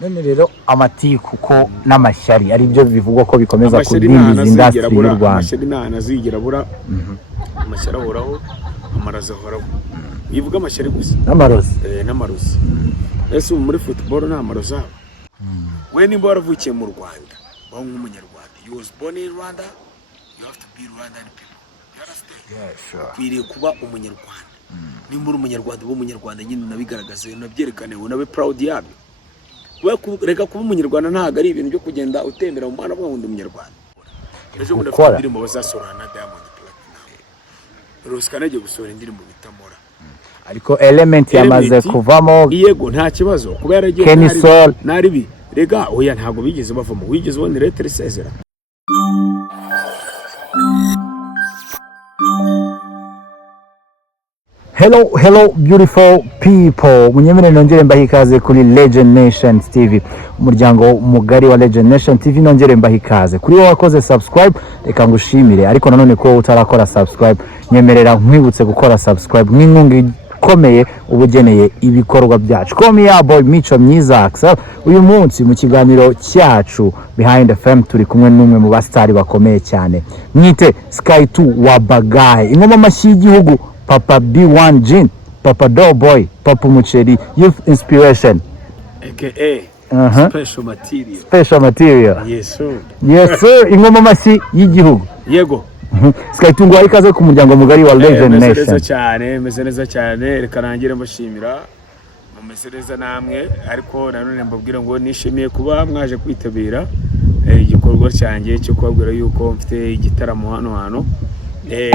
none rero amatiku ko n'amashyari ari byo bivugwa ko bikomeza kudindiza industry y'u Rwanda. Amashyari ntanazigira bura amashyari ahoraho amarazi ahoraho bivuga amashyari gusa n'amarozi ese muri football nta marozi aba we nimba waravukiye mu Rwanda baho nk'umunyarwanda you was born in Rwanda you have to be Rwandan people you understand kwiriye kuba umunyarwanda nimba uri umunyarwanda umunyarwanda nyine nabigaragaze nabyerekane unabe proud yabyo reka kuba umunyarwanda ntago ari ibintu byo kugenda utembera mu mwana bw'undi umunyarwanda ejo bundi afite indirimbo bazasorana na Diamond Platinum Ruskanage gusohora indirimbo bitamora ariko element yamaze kuvamo yego nta kibazo kuba yaragiye naribi rega oya ntago bigeze bavamo wigeze ubona leta isezera. Hello beautiful people. Munyemene nongere mbahikaze kuri Legend Nation TV. Umuryango mugari wa Legend Nation TV nongere mbahikaze. Kuri wowe wakoze subscribe reka ngushimire ariko nanone ko utarakora subscribe nyemerera nkwibutse gukora subscribe nk'inkunga ikomeye ubugeneye ibikorwa byacu. Call me boy Mico Myiza Axel. Uyu munsi mu kiganiro cyacu Behind FM turi kumwe n'umwe mu bastari bakomeye cyane. Mwite Sky 2 wa Bagahe. Ingoma mashyi y'igihugu Papa B1 Jean, Papa Doughboy, Papa Mucheri, Youth Inspiration. AKA Special Material. Yes sir. Ingoma mashyi y'igihugu. Yego. Sky tungu arikaze ku muryango mugari wa Legend Nation. Meze neza cyane reka nangire mbashimira. Mumeze neza namwe ariko nanone mbabwira ngo nishimiye kuba mwaje kwitabira igikorwa cyanjye cyo kubabwira yuko mfite igitaramo hano.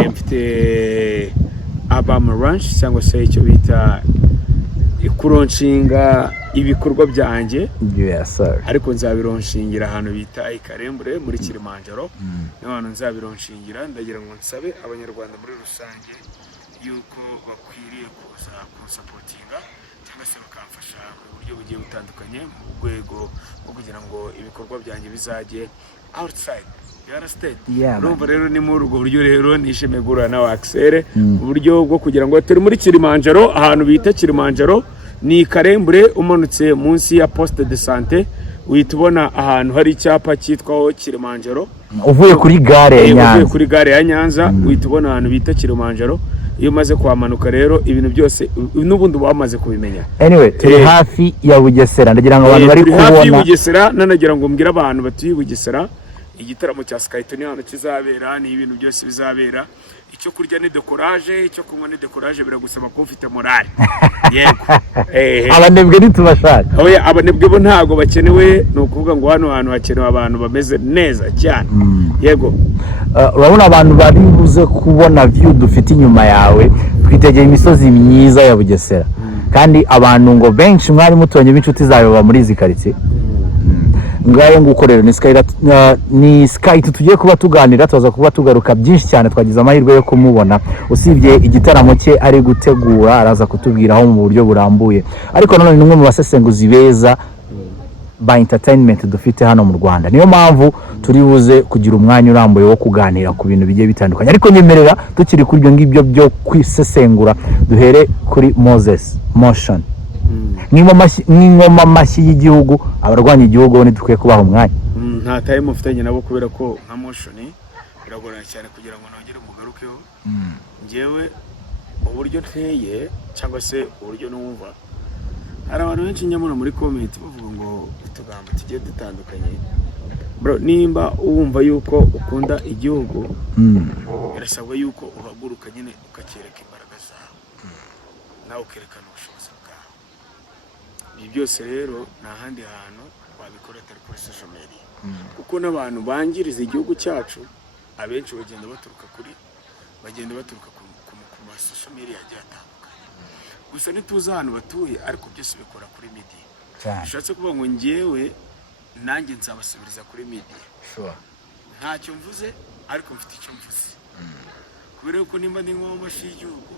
Mfite Abama Ranch cyangwa se icyo bita ikuronshinga ibikorwa byanjye. Yes sir. Ariko nzabironshingira ahantu bita Ikarembure muri Kilimanjaro. N'abantu nzabironshingira ndagira ngo nsabe abanyarwanda muri rusange yuko bakwiriye kuza kunsapotinga cyangwa se bakamfasha mu buryo bugiye butandukanye mu rwego rwo kugira ngo ibikorwa byanjye bizajye outside. Urumva rero ni muri urwo buryo rero nishimiye guhura nawe Axel uburyo bwo kugira ngo turi muri Kilimanjaro ahantu bita Kilimanjaro ni Karembure umanutse munsi ya Poste de Santé uhita ubona ahantu hari icyapa cyitwaho Kilimanjaro uvuye kuri gare ya Nyanza uhita ubona ahantu bita Kilimanjaro. Iyo maze kwamanuka rero ibintu byose n'ubundi bamaze kubimenya. Anyway turi hafi ya Bugesera ndagira ngo abantu bari kubona hafi Bugesera nanagira ngo mbwira abantu batuye Bugesera igitaramo cya Sky 2 hano kizabera ni ibintu byose bizabera icyo kurya ni decourage icyo kunywa ni decourage biragusaba ko ufite morale. Yego abanebwe ntitubashaka oya abanebwe bo ntago bakenewe no kuvuga ngo hano hantu hakenewe abantu bameze neza cyane. Yego urabona abantu bari buze kubona view dufite inyuma yawe twitegeye imisozi myiza ya Bugesera kandi abantu ngo benshi mwari mutonye b'inshuti zawe muri izi quartier ngayo ngukorera ni Sky tugiye kuba tuganira tuza kuba tugaruka byinshi cyane twagize amahirwe yo kumubona usibye igitaramo cye ari gutegura araza kutubwiraho mu buryo burambuye ariko nanone numwe mu basesenguzi beza ba entertainment dufite hano mu Rwanda niyo mpamvu turi buze kugira umwanya urambuye wo kuganira ku bintu bigiye bitandukanye ariko nyemerera tukiri kuri ibyo ngibyo byo kwisesengura duhere kuri Moses Motion n'ingoma mashyi y'igihugu abarwanya igihugu bo ntidukwiye kubaha umwanya. Nta time mufitanye nabo kubera ko nka Motion biragorana cyane kugira ngo nongere mugarukeho. Ngewe uburyo nteye cyangwa se uburyo numva hari abantu benshi nyamara muri comment bavuga ngo utugambo tugiye dutandukanye. Bro nimba wumva yuko ukunda igihugu birasabwa yuko uhaguruka nyine ukakereka imbaraga zawe nawe ukerekana ubushobozi bwawe. Ibi byose rero nta handi hantu wabikora atari kuri social media kuko n'abantu bangiriza igihugu cyacu abenshi bagenda baturuka ku social media agiye atandukanye. Gusa ntituzi ahantu batuye ariko byose bikora kuri media. Bishatse kuvuga ngo ngewe nanjye nzabasubiriza kuri media. Ntacyo mvuze ariko mfite icyo mvuze kubera ko nimba ndi ngoma mashyi y'igihugu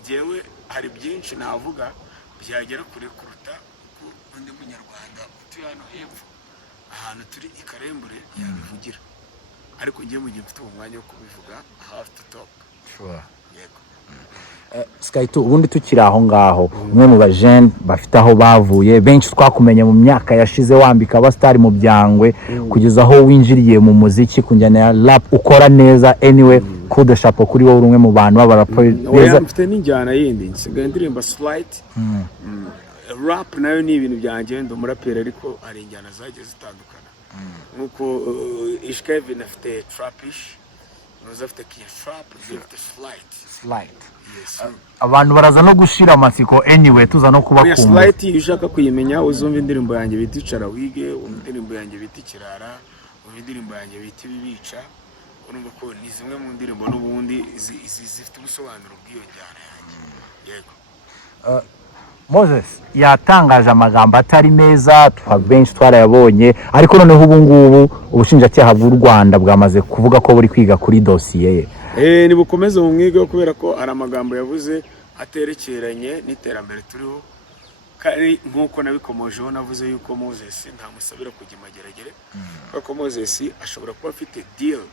ngewe hari byinshi navuga byagera kure kuruta ko undi munyarwanda utuye hano hepfo ahantu turi Ikarembure yabivugira ariko ngiye mu gihe mfite umwanya wo kubivuga I have to talk. Yego Skyto ubundi tukiri aho ngaho umwe mu bajene bafite aho bavuye benshi twakumenye mu myaka yashize wambika abastari mu byangwe kugeza aho winjiriye mu muziki kunjyana ya rap ukora neza anyway coup de chapeau kuri wowe umwe mu bantu b'abaraperi neza mfite n'injyana yindi nsigaye ndirimba slide rap nayo ni ibintu byanjye ndi umuraperi ariko hari injyana zagiye zitandukana nkuko Ishkevin afite trapish nuza afite trap afite slide yes abantu baraza no gushira amasiko anyway tuza no kuba kumva slide iyo ushaka kuyimenya uzumva indirimbo yanjye bita icara wige indirimbo yanjye bita ikirara indirimbo yanjye bita ibibica urumva ko ni zimwe mu ndirimbo n'ubundi zifite ubusobanuro bw'iyo njyana yanjye yego Moses yatangaje amagambo atari meza benshi twarayabonye ariko noneho ubu ngubu ubushinjacyaha bw'u Rwanda bwamaze kuvuga ko buri kwiga kuri dosiye ye ni bukomeze mu mwigo kubera ko ari amagambo yavuze aterekeranye n'iterambere turiho kandi nk'uko nabikomojeho navuze yuko Moses ntamusabira kujya imageragere kuko Moses ashobora kuba afite deal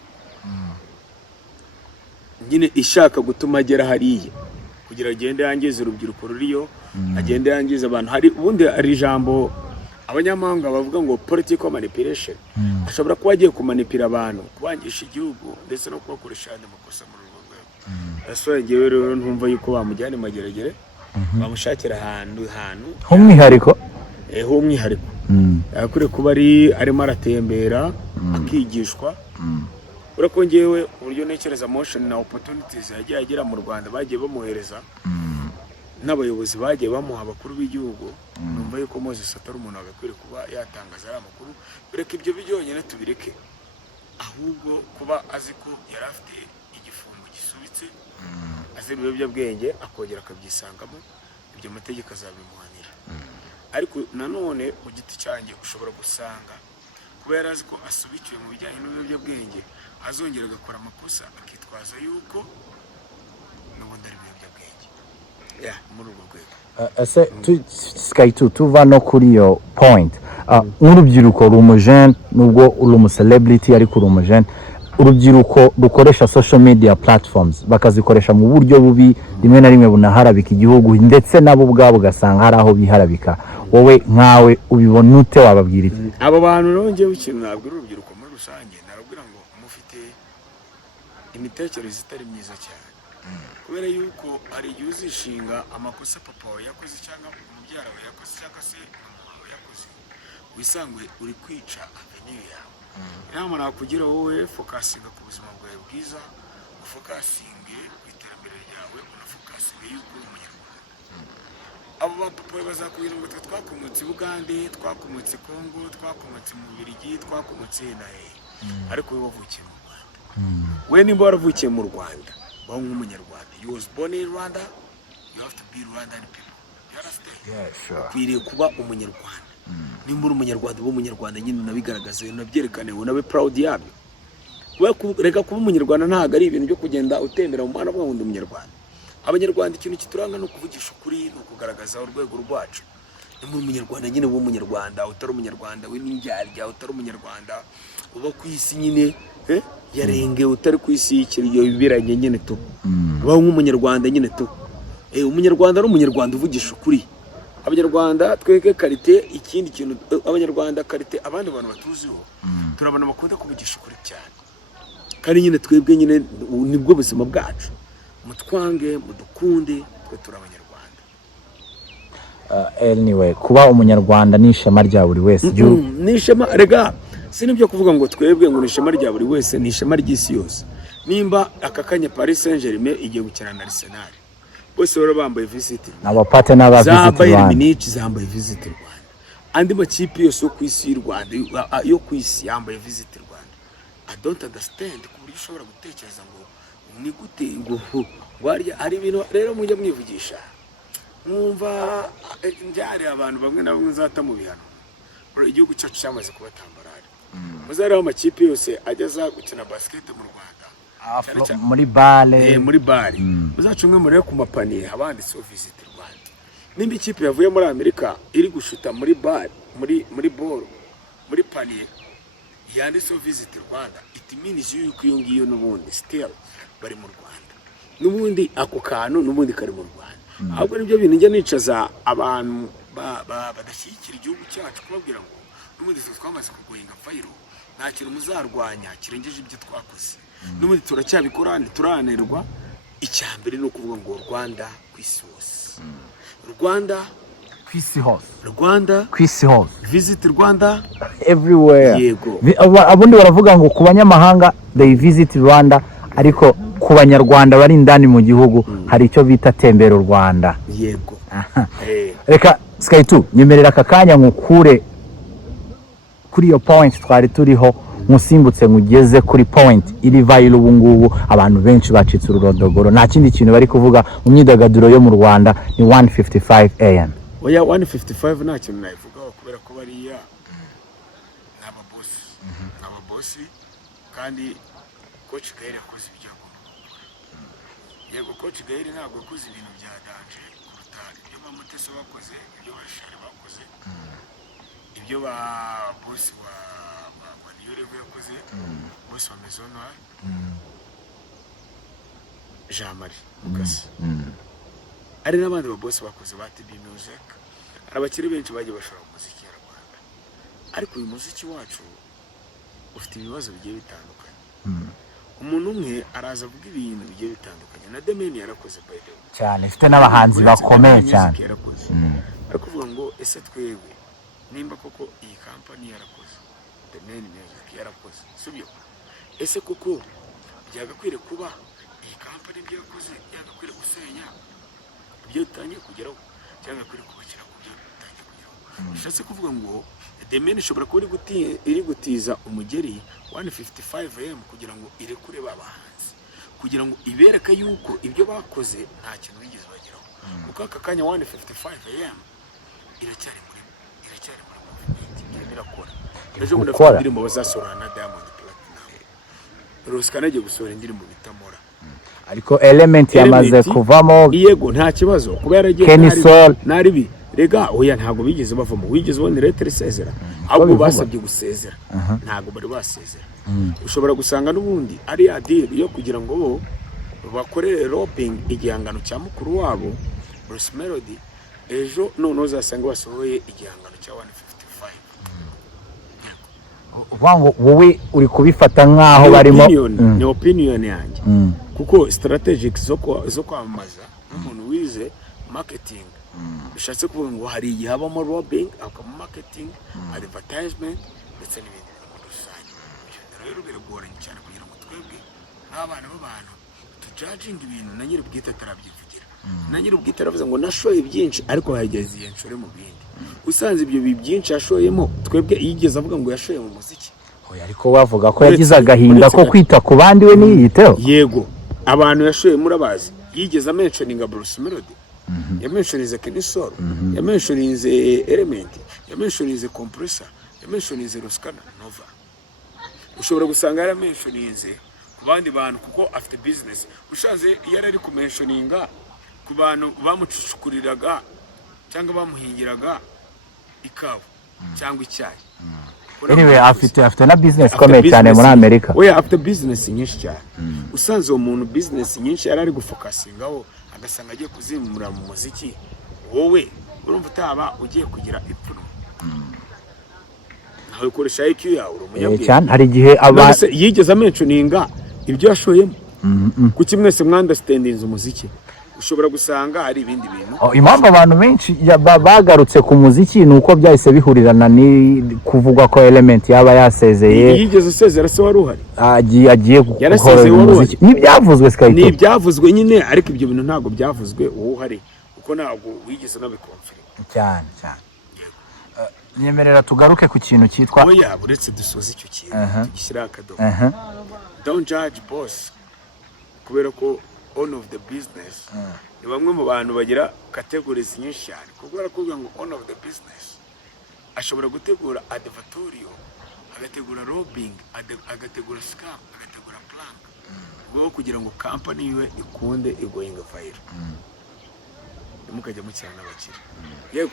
nyine ishaka gutuma agera hariya kugira agende yangiza urubyiruko ruriyo agende yangiza abantu hari ubundi ari ijambo abanyamahanga bavuga ngo political manipulation ashobora kuba agiye kumanipira abantu kubangisha igihugu ndetse no kubakoresha andi makosa muri urwo rwego asohoye ngewe rero ntumva yuko bamujyana imageragere bamushakira ahantu h'umwihariko h'umwihariko yakure kuba arimo aratembera akigishwa urako ngewe uburyo nekereza motion na opportunities yagiye agira mu Rwanda bagiye bamuhereza n'abayobozi bagiye bamuha abakuru b'igihugu numva yuko Moses atari umuntu agakwiriye kuba yatangaza ari amakuru bireke ibyo byonyine tubireke ahubwo kuba azi ko yari afite igifungo gisubitse azi ibiyobyabwenge akongera akabyisangamo ibyo amategeko azabimuhanira ariko nanone mu giti cyanjye ushobora gusanga kuba yari azi ko asubikiwe mu bijyanye n'ibiyobyabwenge azongera agakora amakosa akitwaza yuko n'ubundi ari ibiyobyabwenge muri urwo rwego Skyto tuva no kuri iyo point nk'urubyiruko rumujene nubwo uri umucelebrity ariko rumujene urubyiruko rukoresha social media platforms bakazikoresha mu buryo bubi rimwe na rimwe bunaharabika igihugu ndetse nabo ubwabo ugasanga hari aho biharabika wowe nkawe ubibona ute wababwira iki abo bantu rero ngewe ikintu nabwira urubyiruko muri rusange narabwira ngo mufite imitekerereze itari myiza cyane kubera yuko ari igihe uzishinga amakosa papa wawe yakoze cyangwa umubyara wawe yakoze cyangwa se mama wawe yakoze wisangwe uri kwica avenue yawe inama nakugira wowe fokasinga ku buzima bwawe bwiza ufokasinge ku iterambere ryawe unafokasinge yuko uri umunyarwanda abo bapapa bazakubwira ngo twe twakomotse i Bugande twakomotse Congo twakomotse mu Bubiligi twakomotse ariko wowe wavukiye mu Rwanda we nimba waravukiye mu Rwanda baho nk'umunyarwanda you was born in Rwanda you have to be Rwandan people you understand ukwiriye kuba umunyarwanda nimba uri umunyarwanda uba umunyarwanda nyine nabigaragaze nabyerekane unabe proud yabyo reka kuba umunyarwanda ntabwo ari ibintu byo kugenda utembera mu mwana bw'undi umunyarwanda abanyarwanda ikintu kituranga no kuvugisha ukuri no kugaragaza urwego rwacu nimba uri umunyarwanda nyine uba umunyarwanda utari umunyarwanda we n'indyarya utari umunyarwanda uba ku isi nyine yarenge utari ku isi y'ikiriyo bibiranye nyine tu ubaho nk'umunyarwanda nyine tu umunyarwanda ari umunyarwanda uvugisha ukuri abanyarwanda tweke karite ikindi kintu abanyarwanda karite abandi bantu batuziho turabana bakunda kuvugisha ukuri cyane kandi nyine twebwe nyine nibwo buzima bwacu mutwange mudukunde twe turi abanyarwanda anyway kuba umunyarwanda ni ishema rya buri wese ni ishema rega sinibyo kuvuga ngo twebwe ngo ni ishema rya buri wese ni ishema ry'isi yose nimba aka kanya Paris Saint-Germain igiye gukina na Arsenal bose bari bambaye visit abapate n'abavisit Rwanda zambaye visit Rwanda andi makipe yose yo ku isi y'u Rwanda yo ku isi yambaye visit Rwanda I don't understand ku buryo ushobora gutekereza ngo ni gute ngo warya ari ibintu rero mujya mwivugisha mwumva njyari abantu bamwe na bamwe nzata mu bihano igihugu cyacu cyamaze kubatambarara muzariho amakipe yose ajyaza gukina basket mu Rwanda muri bale muzacunge muri ku mapaniye abanditseho visit Rwanda nimba ikipe yavuye muri Amerika iri gushuta muri bale muri ball muri paniye yanditseho visit Rwanda it means yuko iyo ngiyo n'ubundi still bari mu Rwanda n'ubundi ako kantu n'ubundi kari mu Rwanda. Ahubwo nibyo bintu njya nicaza abantu badashyigikira igihugu cyacu kubabwira ngo n'ubundi twamaze kugoyinga fayiro nta kintu muzarwanya kirengeje ibyo twakoze, n'ubundi turacyabikora ntiturananirwa. Icya mbere ni ukuvuga ngo Rwanda ku isi hose, Rwanda ku isi hose, Rwanda ku isi hose, visit Rwanda everywhere. Yego, abundi baravuga ngo ku banyamahanga they visit Rwanda, ariko ku banyarwanda bari indani mu gihugu hari icyo bita tembera u Rwanda. Yego. Reka Sky 2 nyemerera aka kanya nkukure kuri iyo point twari turiho, musimbutse ngugeze kuri point iri viral ubu ngubu abantu benshi bacitse ururondogoro. Nta kindi kintu bari kuvuga mu myidagaduro yo mu Rwanda ni 155 AM. Oya 155 nta kintu nayivugaho kubera ko bariya n'ababosi kandi coach Gaël yakoze ibyo agomba gukora. Yego coach Gaël ntabwo yakoze ibintu bya danje kuruta ibyo bamutese bakoze, ibyo bashare bakoze, ibyo ba boss wa New Level yakoze, boss wa Maison Noire, Jean Marie Mukasi, ari n'abandi ba boss bakoze ba TB Music. Abakiri benshi bagiye bashora umuziki nyarwanda, ariko uyu muziki wacu ufite ibibazo bigiye bitandukanye. Umuntu umwe araza avuga ibintu bigiye bitandukanye, na Demeni yarakoze by the way cyane, ifite n'abahanzi bakomeye cyane, ariko uvuga ngo ese twebwe nimba koko iyi company yarakoze, Demeni Music yarakoze, sibyo? Ese koko byagakwiriye kuba iyi company byakoze yagakwiriye gusenya ibyo dutangiye kugeraho, cyangwa kwiriye kubakira ku byo dutangiye kugeraho? Bishatse kuvuga ngo Demeni ishobora kuba iri gutiza umugeri 155 AM kugira ngo irekure babahanzi, kugira ngo ibereke yuko ibyo bakoze nta kintu bigeze bageraho. Kuko aka kanya 155 AM iracyari muri movement, irakora. Ejo bundi afite indirimbo bazasorana na Diamond Platinum, Rosika nagiye gusohora indirimbo bita Mora, ariko Element yamaze kuvamo. Yego nta kibazo kuba yaragiye naribi. Rega oya ntago bigeze bavamo, wigeze ubona letter isezera, ahubwo basabye gusezera, ntago bari basezera. Ushobora gusanga n'ubundi ari ya deal yo kugira ngo bo bakore roping igihangano cya mukuru wabo Bruce Melody, ejo none uzasanga basohoye igihangano cya 155. Wango wowe uri kubifata nkaho barimo ni opinion yanjye, kuko strategic zo kwamamaza n'umuntu wize marketing bishatse kuvuga ngo hari igihe habamo lobbying, hakabamo marketing, advertisement ndetse n'ibindi muri rusange. Rero biragoranye cyane kugira ngo twebwe nk'abana b'abantu tujudging ibintu na nyiri ubwite atarabyivugira. Na nyiri ubwite aravuze ngo nashoye byinshi ariko hageze igihe nshore mu bindi. Usanze ibyo byinshi yashoyemo, twebwe yigeze avuga ngo yashoye mu muziki. Oya ariko bavuga ko yagize agahinda ko kwita ku bandi we niyiteho. Yego abantu yashoye murabazi, yigeze mentioninga Bruce Melody, yamenshonize Kenny Soul, yamenshonize Element, yamenshonize Compressor, yamenshonize Roskana Nova. Ushobora gusanga yaramenshonize ku bandi bantu kuko afite business. Ushaze yarari kumentioninga ku bantu bamucukuriraga cyangwa bamuhingiraga ikawa cyangwa icyayi. Anyway afite na business komeye cyane muri Amerika. Oya afite business nyinshi cyane. Usanze umuntu business nyinshi yarari gufokasingaho agasanga agiye kuzimura mu muziki, wowe urumva utaba ugiye kugira ipfuno. Nawe ukoresha IQ yawe urumunyabwenge cyane. Hari igihe yigeze mentioninga ibyo yashoyemo, kuki mwese mwandastandinze umuziki. Ushobora gusanga hari ibindi bintu. Impamvu abantu benshi bagarutse ku muziki nuko byahise bihurirana ni kuvugwa ko Element yaba yasezeye. Yigeze sezera se wari uhari? Agiye gukora umuziki. Ni byavuzwe Sky 2. Ni byavuzwe nyine, ariko ibyo bintu ntago byavuzwe wowe uhari, kuko ntago wigeze nabikonfirm cyane. Nyemerera tugaruke ku kintu cyitwa oya buretse dusoza icyo kintu tugishyira akadomo. Don't judge boss, kubera ko on of the business ni bamwe mu bantu bagira categories nyinshi cyane. Kubera ko ngo on of the business ashobora gutegura advertorial, agategura lobbying, agategura scam, agategura plank bwo kugira ngo company iwe ikunde igoyinga fire. Mukajya mu cyane abakire. Yego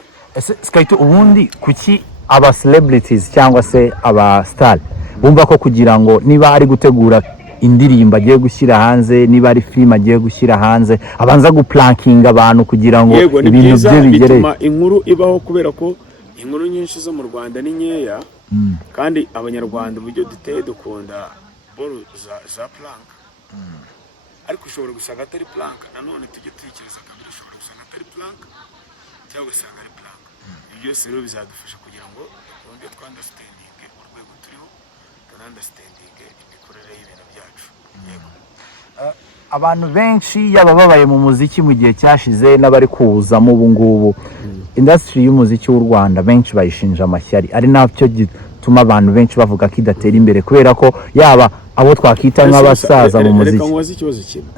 Sky 2 ubundi kuki aba celebrities cyangwa se aba star bumva ko kugira ngo niba ari gutegura indirimbo agiye gushyira hanze, niba ari filime agiye gushyira hanze, abanza guplankinga abantu kugira ngo ibintu bye bigere. Bituma inkuru ibaho, kubera ko inkuru nyinshi zo mu Rwanda ni nkeya, kandi abanyarwanda uburyo duteye dukunda boro za plank, ariko ushobora gusanga atari plank, nanone tujye tuyikiriza kabiri, ushobora gusanga atari plank cyangwa ugasanga ari plank. Ibyo byose rero bizadufasha kugira ngo twongere twandastandinge urwego turiho, tunandastandinge imikorere y'ibintu byacu. Yego, abantu benshi yaba babaye mu muziki mu gihe cyashize n'abari kuwuzamo ubu ngubu, industry y'umuziki w'u Rwanda benshi bayishinja amashyari, ari nacyo gituma abantu benshi bavuga ko idatera imbere, kubera ko yaba abo twakita nk'abasaza mu muziki. Reka nkubaze ikibazo kimwe,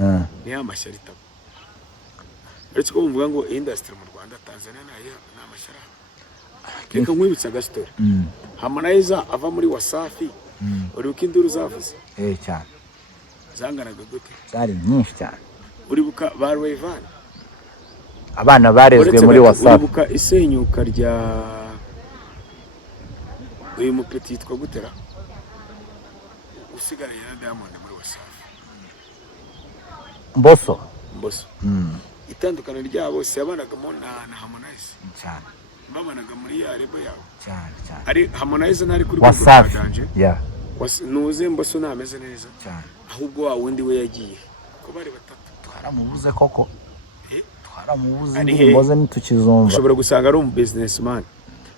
ni amashyari tabo. Uretse ko bumvuga ngo industry mu Rwanda, Tanzania nayo ni amashyari. Reka nkwibutsa gastori, Harmonize ava muri Wasafi, uribuka induru zavuze? Cyane. Zanganaga gute? Zari nyinshi cyane. Uribuka ba Rayvan, abana barezwe muri Wasafi? Uribuka isenyuka rya uyu mupeti yitwa gutera usigaranye na Diamond muri Wasafi? Mbosso. Itandukana ryabo si yabanagamo na Harmonize cyane, babanaga muri ya rebo yabo cyane. Ari Harmonize ntari kuri Wasafi, nuze Mbosso nameze neza cyane, ahubwo wa wundi we yagiye ko bari batatu. Twaramubuze koko, twaramubuze, indirimbo ze ntitukizumva. Ushobora gusanga ari businessman,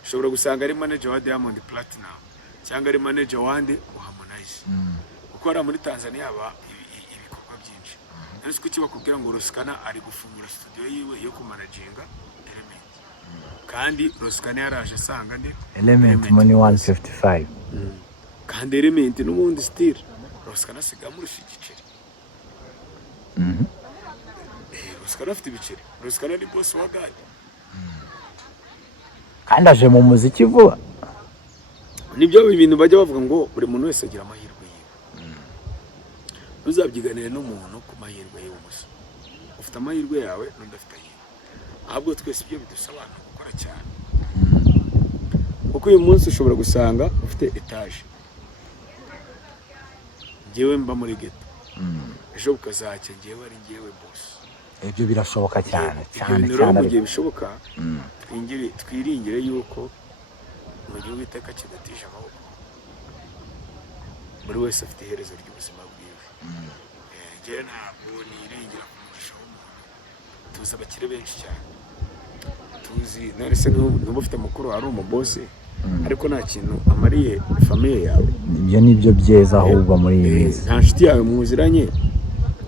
ushobora gusanga ari manager wa Diamond Platinum, cyangwa ari manager wande wa Harmonize, kuko ari muri Tanzania aba ibikorwa byinshi. Nari kuki bakubwira ngo Ruskana ari gufungura studio yiwe yo kumanaginga Element, kandi Ruskana yaraje asanga ndi Element Money 155, kandi Element n'ubundi still Ruskana asiga muri igiceri. Ruskana afite ibiceri, Ruskana ni boss wa God, kandi aje mu muziki vuba. Nibyo ibintu bajya bavuga ngo buri muntu wese agira amahirwe yiwe, ntuzabyiganire n'umuntu ku mahirwe yiwe gusa. Ufite amahirwe yawe n'undi afite ayiwe, ahubwo twese ibyo bidusaba gukora cyane, kuko uyu munsi ushobora gusanga ufite etage, njyewe mba muri ghetto, ejo bukazacya njyewe ari njyewe boss. Ibyo birashoboka cyane cyane cyane. Mu gihe bishoboka, twiringire yuko mu gihugu iteka kidatije amaboko, buri wese afite iherezo ry'ubuzima bwiwe. Njyewe ntabwo niringira ku mugisha w'umuntu. Tuzi abakire benshi cyane, tuzi none se n'ubu ufite mukuru ari umubosi, ariko nta kintu amariye famiye yawe. Ibyo nibyo byeza ahubwo muri iyi minsi. Nta nshuti yawe muziranye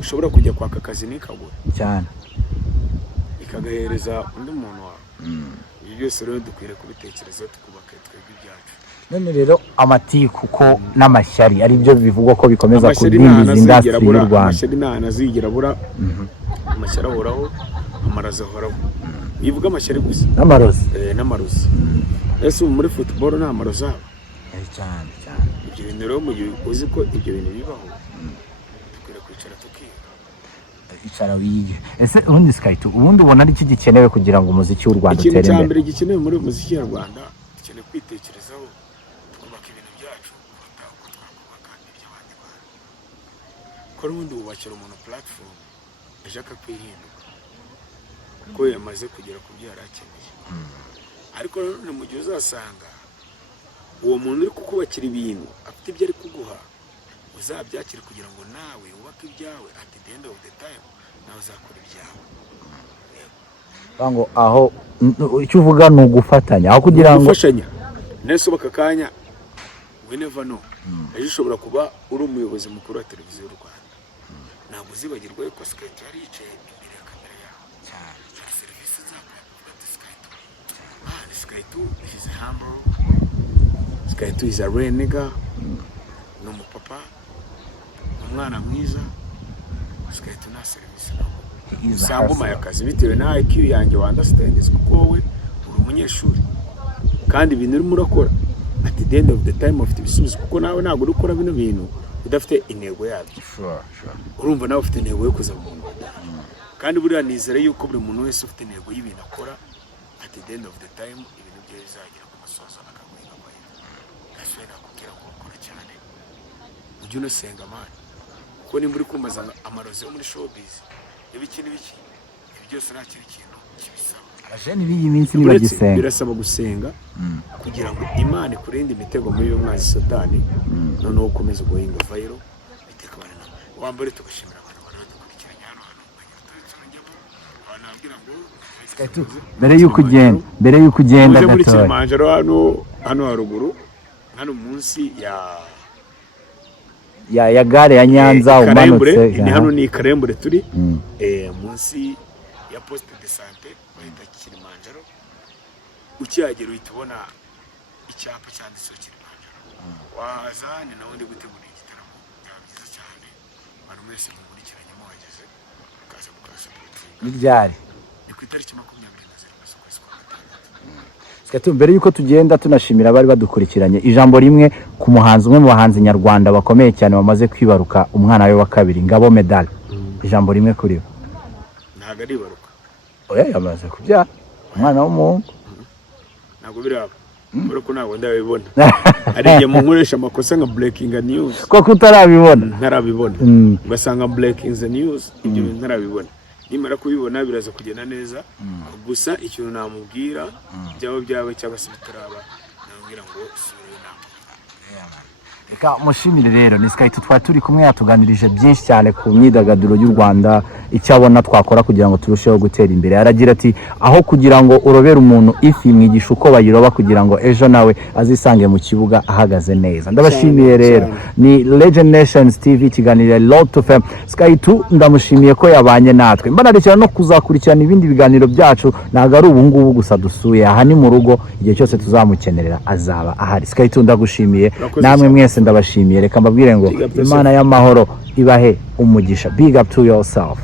ushobora kujya kwaka akazi n'ikagura cyane, ikagahereza undi muntu wawe. Ibyo byose rero dukwiriye kubitekerezaho, tukubaka twebwe ibyacu. None rero amatiku ko n'amashyari ari byo bivugwa ko bikomeza kudindiza industry y'u Rwanda. Amashyari ntazigera abura, amashyari ahoraho, amarazi ahoraho. Bivuga amashyari gusa n'amarozi. Ese muri football nta marozi aba? Cyane. Ibyo bintu rero mu gihe uzi ko ibyo bintu bibaho, dukwiriye kwicara tukiga. Icara wige. Ese ubundi Skyto, ubundi ubona ari iki gikenewe kugira ngo umuziki w'u Rwanda utere imbere? Ikintu cya mbere gikenewe muri muziki y'u Rwanda, dukeneye kwitekerezaho, twubaka ibintu byacu kuruta uko twakubaka iby'abandi bantu. Ko n'ubundi wubakira umuntu platform ejo akakwihinduka, kuko yamaze kugera ku byo yari akeneye. Ariko nanone mu gihe uzasanga uwo muntu uri kukubakira ibintu afite ibyo ari kuguha, uzabyakire kugira ngo nawe wubake ibyawe, at the end of the time nawe uzakora ibyawe. Ngo aho icyo uvuga ni ugufatanya, aho kugira ngo gufashanya. Nese ubaka kanya, we never know, ejo ushobora kuba uri umuyobozi mukuru wa televiziyo y'u Rwanda, ntabwo uzibagirwa yuko Skyto yari yicaye imbere ya kamera yawe cyane, serivisi zakuye kuri Skyto. Skyto is humble, Skyto is a real nigga, ni umupapa, ni umwana mwiza. Skyto nta serivisi ntabwo usanga akazi bitewe na IQ yanjye wa understands, kuko wowe uri umunyeshuri kandi ibintu urimo urakora at the end of the time ufite ibisubizo, kuko nawe ntabwo uri gukora bino bintu udafite intego yabyo. Urumva nawe ufite intego yo kuza mu Rwanda, kandi buriya nizere yuko buri muntu wese ufite intego y'ibintu akora, at the end of the time ibintu bye bizagera ku musozo akaguhinga amahirwe. Gasore nakubwira ngo ukora cyane, ujye unasenga mani, ko nimba uri kumbaza amarozi yo muri showbiz ibiki n'ibiki ibi byose nta kindi kintu kibisaba. abajeni b'iyi minsi nibagisenga birasaba gusenga kugira ngo Imana ikurinde imitego muri uyu mwanzi Satani noneho ukomeze guhinga viral biteka abantu wambare tugashimira abantu baradukurikiranye hano mbere y'uko ugenda muri gatoya Kilimanjaro hano haruguru hano munsi ya gare ya Nyanza umanutse ni hano ni Karembure turi munsi ya poste de santé bahita Kilimanjaro ukihagera uhita ubona icyapa cyanditseho Kilimanjaro waza ni nawe ndi gutegura igitaramo byiza cyane abantu mwese mukurikiranye muhageze mukaza n'ibyari ni ku itariki 20 mbere yuko tugenda tunashimira abari badukurikiranye ijambo rimwe ku muhanzi umwe mu bahanzi nyarwanda bakomeye cyane bamaze kwibaruka umwana we wa kabiri Ngabo Medal ijambo rimwe kuri we. Ntago ari baruka oya yamaze kubyara umwana w'umuhungu ntago biraba ko ntago ndabibona ari igihe munkoresha amakosa nka breaking news ko kutarabibona ntarabibona ugasanga breaking the news ibyo ntarabibona nimara kubibona biraza kugenda neza gusa ikintu namubwira byawe cyangwa se bitaraba namubwira ngo sura inama. Reka mushimire rero ni Sky twari turi kumwe yatuganirije byinshi cyane ku myidagaduro y'u Rwanda icyo abona twakora kugira ngo turusheho gutera imbere. Aragira ati aho kugira ngo urobere umuntu ifi mwigisha uko bayiroba kugira ngo ejo nawe azisange mu kibuga ahagaze neza. Ndabashimiye rero ni Legend Nations TV kiganira Lot of Fame. Sky ndamushimiye ko yabanye natwe mbanarekera no kuzakurikirana ibindi biganiro byacu naga ari ubu ngubu gusa dusuye aha ni mu rugo igihe cyose tuzamukenerera azaba ahari. Sky ndagushimiye namwe mwese ndabashimiye reka mbabwire ngo Imana y'amahoro ibahe umugisha. Big up to yourself.